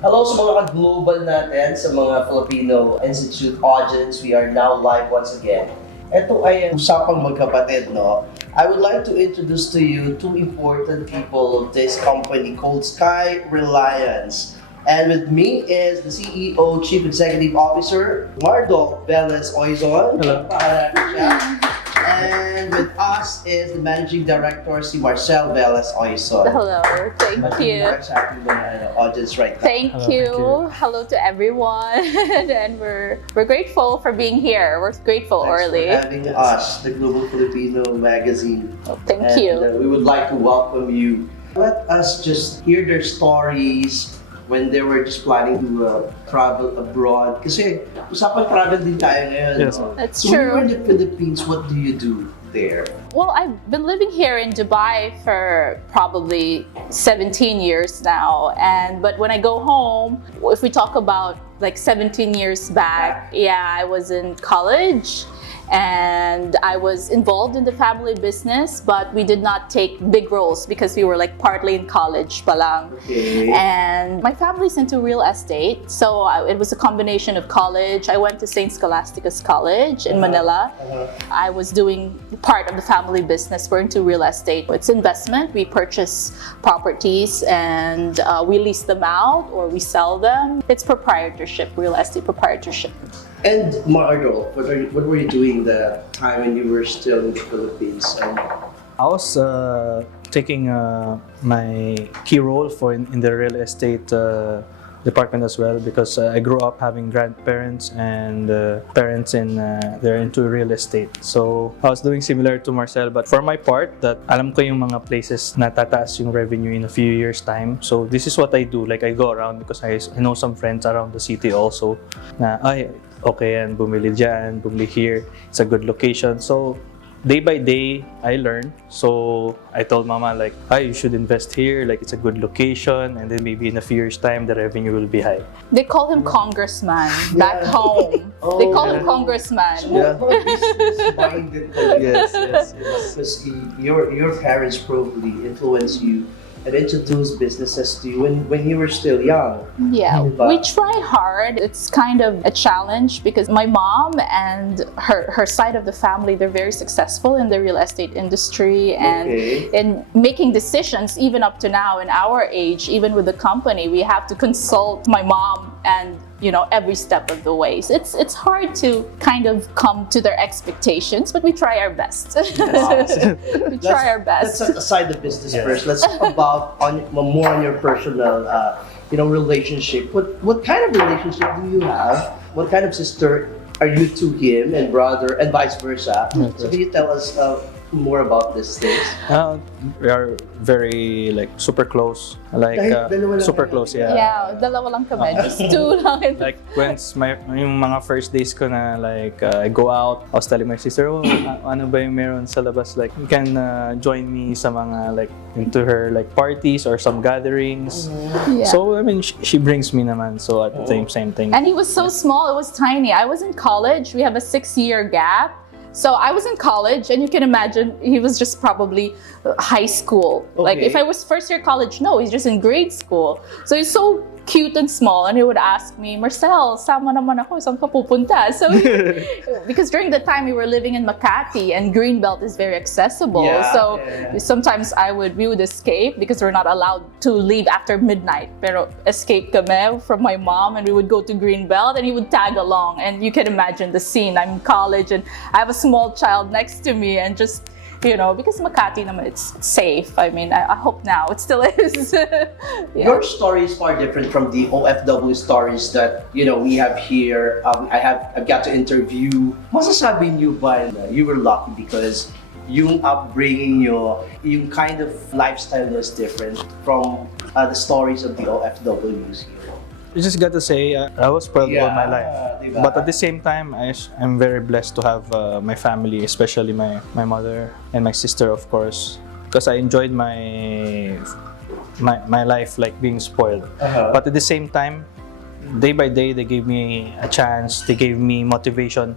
Hello sa mga global natin, sa mga Filipino Institute audience. We are now live once again. Ito ay usapang magkapatid, no? I would like to introduce to you two important people of this company called Sky Reliance. And with me is the CEO, Chief Executive Officer, Mardolf, Velez, Oyson. Hello. And with us is the Managing Director, si Marcel, Velez, Oyson. Hello, thank you. Audience right now. Thank Hello, you. thank you. Hello to everyone, and we're grateful for being here. We're grateful, Thanks Orly. for having us, the Global Filipino magazine. Thank And, you. we would like to welcome you. Let us just hear their stories when they were just planning to travel abroad. Kasi usapan travel din tayo ngayon. Yes. No? That's So when true. you're in the Philippines, what do you do there? Well, I've been living here in Dubai for probably 17 years now, but when I go home, if we talk about like 17 years back, yeah, I was in college. And I was involved in the family business, but we did not take big roles because we were like partly in college pa lang. Okay. And my family's into real estate, so it was a combination of college. I went to St. Scholastica's College in Manila. I was doing part of the family business. We're into real estate. It's investment. We purchase properties and we lease them out or we sell them. It's proprietorship, real estate proprietorship. And Mardolf, what were you doing the time when you were still in the Philippines? And I was taking my key role in the real estate department as well because I grew up having grandparents and parents they're into real estate. So I was doing similar to Marcel, but for my part, that alam ko yung mga places na tataas yung revenue in a few years time. So this is what I do. Like I go around because I know some friends around the city also na ay okay yan, bumili dyan, bumili here. It's a good location. So day by day, I learn. So I told mama like, you should invest here. Like it's a good location, and then maybe in a few years' time, the revenue will be high. They call him congressman back home. They call him congressman. yeah, business-minded talaga. Yes. Because your parents probably influenced you and introduced businesses to you when you were still young. Yeah, Diba? we try hard. It's kind of a challenge because my mom and her side of the family, they're very successful in the real estate industry and Okay. in making decisions even up to now in our age, even with the company, we have to consult my mom and every step of the way. So it's hard to kind of come to their expectations, but we try our best. We try our Let's best. set aside the business Yes. first. Let's talk about more on your personal, relationship. What kind of relationship do you have? What kind of sister are you to him and brother, and vice versa? So can you tell us more about these things? We are very like super close. Like Kahit dalawa lang super kayo. close, yeah. Yeah, dalawa lang kami. Just two lang. Like yung mga first days ko na like I go out, I was telling my sister, ano ba yung meron sa labas, like you can join me sa mga like into her like parties or some gatherings. Yeah. So I mean she brings me naman, so at the same thing. And he was so small, it was tiny. I was in college, we have a 6-year gap. So I was in college, and you can imagine he was just probably high school. Like Okay. if I was first year college, no, he's just in grade school. So he's so cute and small, and he would ask me, Marcel, sama naman ako, saan ka pupunta? So because during the time we were living in Makati, and Greenbelt is very accessible. Yeah, So yeah. sometimes we would escape because we're not allowed to leave after midnight. Pero escape kami from my mom, and we would go to Greenbelt, and he would tag along. And you can imagine the scene. I'm in college, and I have a small child next to me, and just because Makati naman, it's safe. I mean, I hope now it still is. Yeah. Your story is far different from the OFW stories that we have here. I've got to interview. Masasabi niyo ba na you were lucky because yung upbringing nyo, yung kind of lifestyle was different from the stories of the OFWs here? You just got to say, I was spoiled all my life. Diba? But at the same time, I'm very blessed to have my family, especially my mother and my sister, of course, because I enjoyed my life like being spoiled. But at the same time, day by day, they gave me a chance. They gave me motivation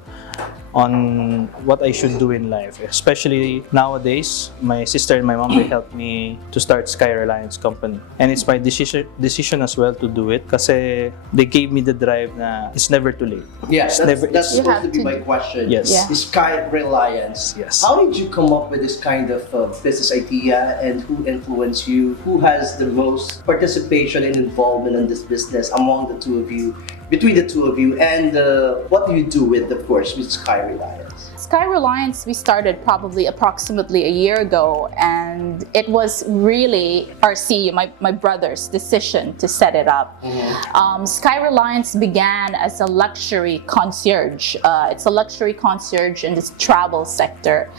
on what I should do in life. Especially nowadays, my sister and my mom, they helped me to start Sky Reliance company. And it's my decision as well to do it kasi they gave me the drive na it's never too late. Yeah, It's that's You supposed have to be to- my question. Yes. Yeah. The Sky Reliance. Yes. How did you come up with this kind of business idea, and who influenced you? Who has the most participation and involvement in this business among the two of you, between the two of you, and what do you do with, of course, with Sky Reliance? Sky Reliance, we started probably approximately a year ago, and it was really our CEO, my brother's decision to set it up. Sky Reliance began as a luxury concierge. It's a luxury concierge in this travel sector.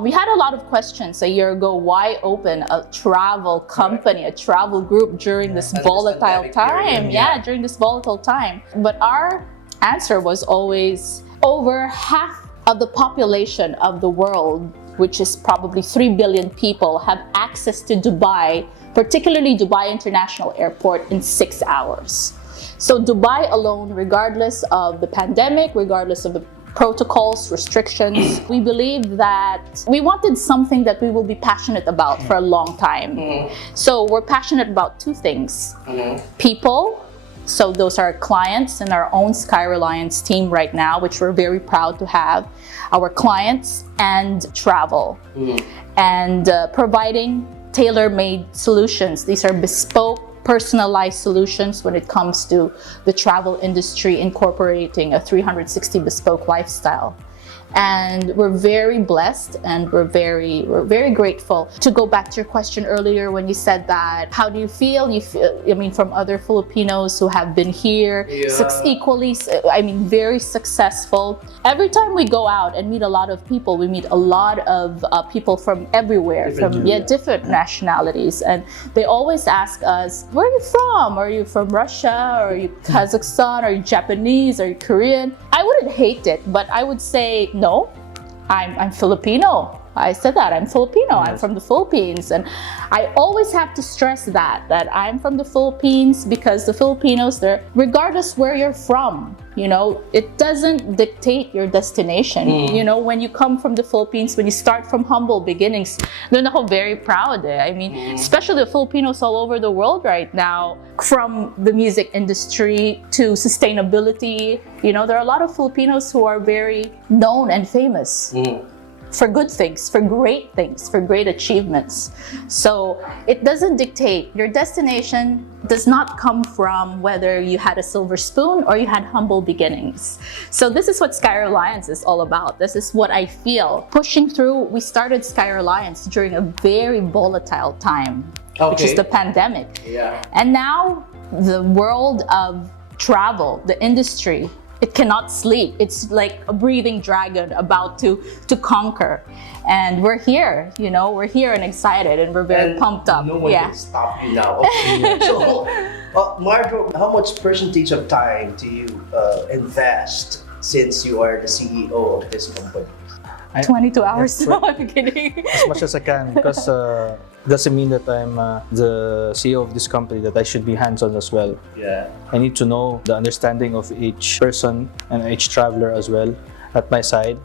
We had a lot of questions a year ago. Why open a travel company, a travel group during this Under this volatile pandemic period, time? yeah. Yeah, during this volatile time. But our answer was always over half of the population of the world, which is probably 3 billion people, have access to Dubai, particularly Dubai International Airport, in 6 hours. So Dubai alone, regardless of the pandemic, regardless of the protocols, restrictions, we believe that we wanted something that we will be passionate about for a long time. So we're passionate about two things: people. So those are clients and our own Sky Reliance team right now, which we're very proud to have, our clients, and travel. And providing tailor-made solutions. These are bespoke, personalized solutions when it comes to the travel industry, incorporating a 360 bespoke lifestyle. And we're very blessed, and we're very grateful. To go back to your question earlier when you said that, how do you feel? I mean, from other Filipinos who have been here, equally, very successful. Every time we go out and meet a lot of people, we meet a lot of people from everywhere, different nationalities, and they always ask us, "Where are you from? Are you from Russia? Or are you Kazakhstan? Are you Japanese? Are you Korean?" I wouldn't hate it, but I would say, no, I'm Filipino. I said that I'm Filipino. I'm from the Philippines, and I always have to stress that I'm from the Philippines, because the Filipinos, they're, regardless where you're from, it doesn't dictate your destination. When you come from the Philippines, when you start from humble beginnings, doon ako very proud. I mean, especially the Filipinos all over the world right now, from the music industry to sustainability. There are a lot of Filipinos who are very known and famous. For good things, for great things, for great achievements. So it doesn't dictate. Your destination does not come from whether you had a silver spoon or you had humble beginnings. So this is what Sky Reliance is all about. This is what I feel. Pushing through, we started Sky Reliance during a very volatile time, which is the pandemic. Yeah. And now the world of travel, the industry, it cannot sleep. It's like a breathing dragon about to conquer. And we're here, we're here and excited, and we're very pumped up. No one can stop you now. Okay. So, Mardolf, how much percentage of time do you invest since you are the CEO of this company? 22 hours. Yes, No, I'm kidding. As much as I can, because doesn't mean that I'm the CEO of this company that I should be hands-on as well. Yeah. I need to know the understanding of each person and each traveler as well at my side,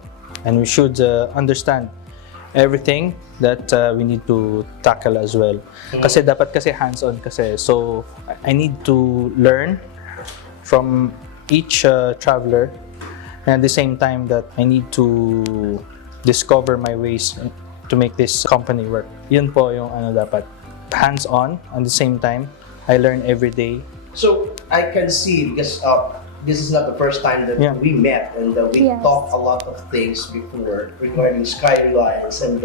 and we should understand everything that we need to tackle as well. Kasi dapat kasi hands-on kasi, so I need to learn from each traveler, and at the same time that I need to discover my ways to make this company work. Yun po yung dapat hands-on. At the same time, I learn every day. So I can see, because this is not the first time that we met, and we talked a lot of things before regarding Sky Reliance, and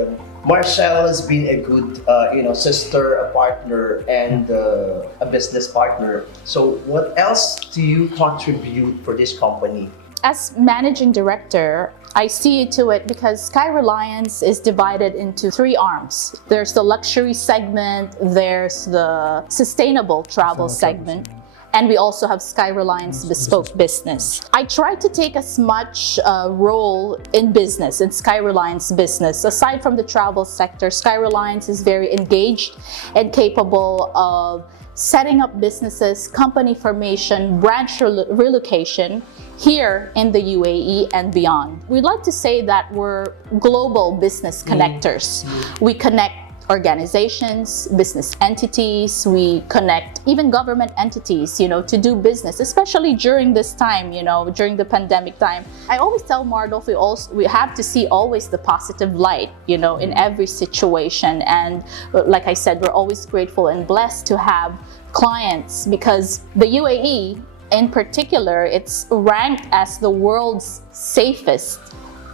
Marcel has been a good sister, a partner, and a business partner. So what else do you contribute for this company? As managing director, I see to it because Sky Reliance is divided into 3 arms. There's the luxury segment, there's the sustainable travel segment, and we also have Sky Reliance Bespoke Business. I try to take as much role in business, in Sky Reliance business. Aside from the travel sector, Sky Reliance is very engaged and capable of setting up businesses, company formation, branch relocation here in the UAE and beyond. We'd like to say that we're global business connectors. We connect organizations, business entities, we connect even government entities, to do business, especially during this time, during the pandemic time. I always tell Mardolf we have to see always the positive light, in every situation. And like I said, we're always grateful and blessed to have clients, because the UAE in particular, it's ranked as the world's safest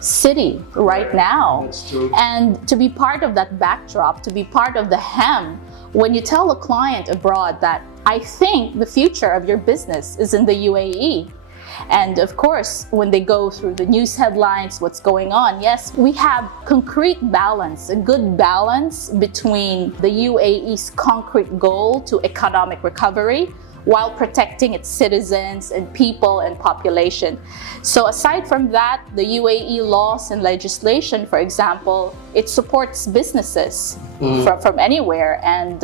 city right now. That's true. And to be part of that backdrop, to be part of the hem, when you tell a client abroad that I think the future of your business is in the UAE, and of course, when they go through the news headlines, what's going on, yes, we have concrete balance, a good balance between the UAE's concrete goal to economic recovery while protecting its citizens and people and population. So aside from that, the UAE laws and legislation, for example, it supports businesses from anywhere, and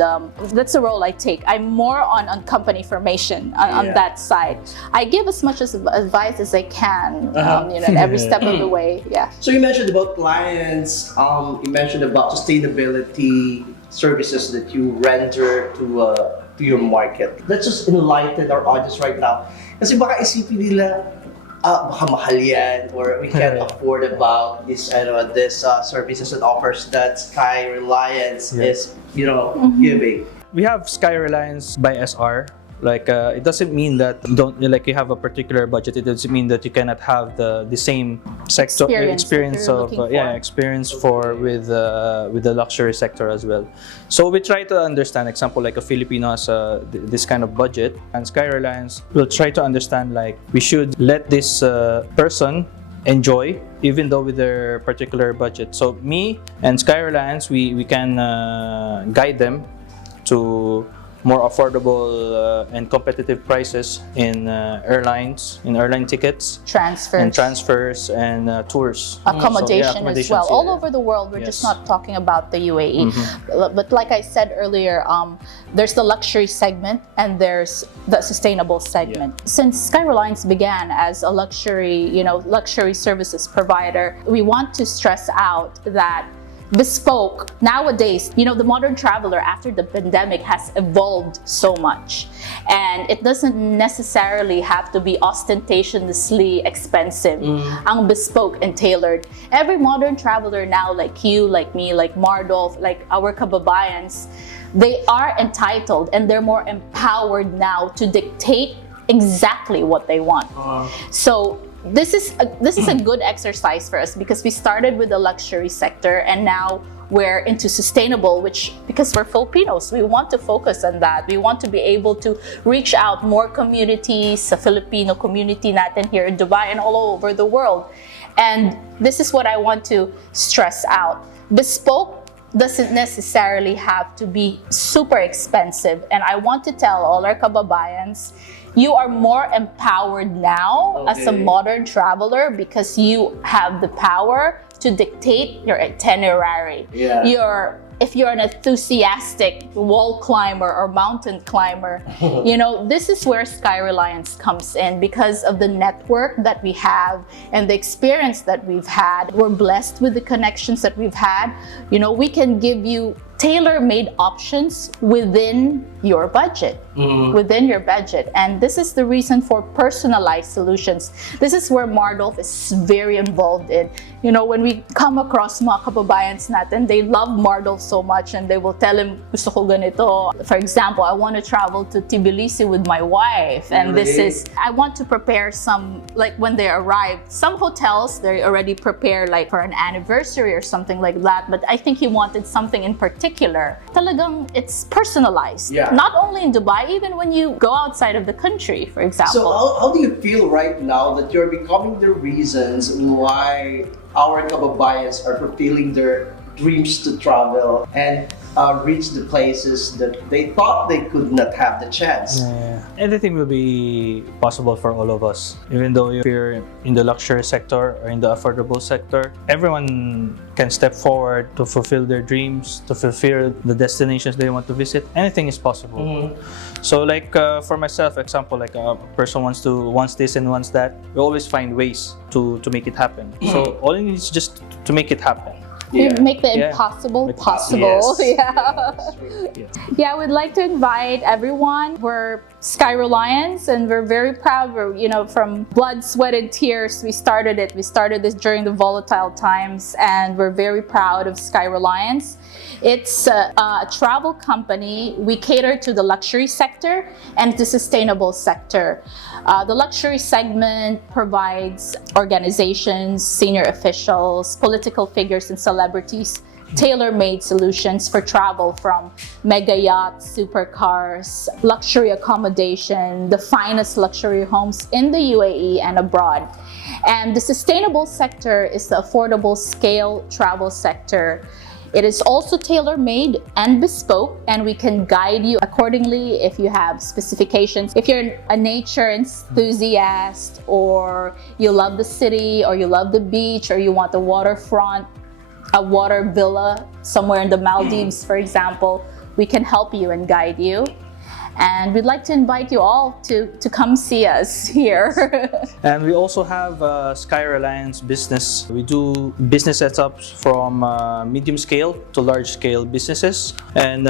that's the role I take. I'm more on company formation on that side. I give as much advice as I can, every step of the way. Yeah. So you mentioned about clients, you mentioned about sustainability services that you render to your market. Let's just enlighten our audience right now. Kasi baka isipin nila, baka mahal yan, or we can't afford about this services and offers that Sky Reliance is, giving. We have Sky Reliance by SR. Like it doesn't mean that you have a particular budget. It doesn't mean that you cannot have the same sector experience with the luxury sector as well. So we try to understand, example, like a Filipino has this kind of budget, and Sky Reliance will try to understand, like, we should let this person enjoy even though with their particular budget. So me and Sky Reliance, we can guide them to more affordable and competitive prices in airline tickets, transfers and tours, accommodation as well. All over the world. We're just not talking about the UAE. But like I said earlier, there's the luxury segment and there's the sustainable segment. Since Sky Reliance began as a luxury services provider, we want to stress out that bespoke nowadays, the modern traveler after the pandemic has evolved so much, and it doesn't necessarily have to be ostentatiously expensive. Ang bespoke and tailored. Every modern traveler now, like you, like me, like Mardolf, like our kababayans, they are entitled and they're more empowered now to dictate exactly what they want. So this is a good exercise for us, because we started with the luxury sector and now we're into sustainable, because we're Filipinos, we want to focus on that. We want to be able to reach out more communities, sa Filipino community natin here in Dubai and all over the world. And this is what I want to stress out. Bespoke doesn't necessarily have to be super expensive. And I want to tell all our kababayans, you are more empowered now as a modern traveler, because you have the power to dictate your itinerary. If you're an enthusiastic wall climber or mountain climber, this is where Sky Reliance comes in, because of the network that we have and the experience that we've had. We're blessed with the connections that we've had. We can give you tailor-made options within your budget, and this is the reason for personalized solutions. This is where Mardolf is very involved in. When we come across mga kababayans natin, they love Mardolf so much, and they will tell him, gusto ko ganito. For example, I want to travel to Tbilisi with my wife, and I want to prepare some, like when they arrive, some hotels, they already prepare like for an anniversary or something like that, but I think he wanted something in particular. Talagang it's personalized. Not only in Dubai, even when you go outside of the country, for example. So how do you feel right now that you're becoming the reasons why our kababayans are fulfilling their dreams to travel? And reach the places that they thought they could not have the chance. Yeah. Anything will be possible for all of us. Even though if you're in the luxury sector or in the affordable sector, everyone can step forward to fulfill their dreams, to fulfill the destinations they want to visit. Anything is possible. So like for myself, for example, like a person wants this and wants that, we always find ways to make it happen. So all you need is just to make it happen. You make the Yeah. impossible Make- possible. Yes. Yeah. Yes. Yeah, we'd like to invite everyone. We're Sky Reliance, and we're very proud. We're, from blood, sweat, and tears, we started it. We started this during the volatile times, and we're very proud of Sky Reliance. It's a travel company. We cater to the luxury sector and the sustainable sector. The luxury segment provides organizations, senior officials, political figures, and celebrities tailor-made solutions for travel, from mega yachts, supercars, luxury accommodation, the finest luxury homes in the UAE and abroad. And the sustainable sector is the affordable scale travel sector. It is also tailor-made and bespoke, and we can guide you accordingly if you have specifications. If you're a nature enthusiast, or you love the city, or you love the beach, or you want the waterfront, a water villa somewhere in the Maldives, for example, we can help you and guide you. And we'd like to invite you all to come see us here. And we also have Sky Reliance Business. We do business setups from medium scale to large scale businesses. And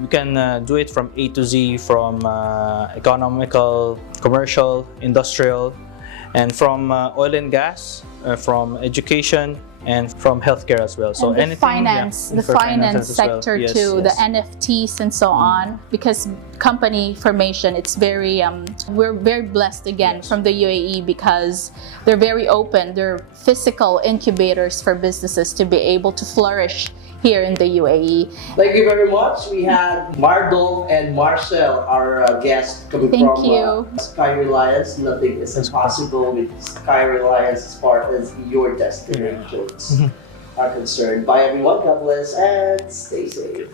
we can do it from A to Z, from economical, commercial, industrial, and from oil and gas, from education, and from healthcare as well. So and the anything, finance, yeah, the for finance as well. sector Yes, too, yes. the NFTs and so on. Because company formation, it's very we're very blessed again Yes. from the UAE, because they're very open. They're physical incubators for businesses to be able to flourish here in the UAE. Thank you very much. We had Mardolf and Marcel, our guests, coming Thank from you. Sky Reliance. Nothing is impossible with Sky Reliance as far as your destinations are concerned. Bye everyone. God bless and stay safe.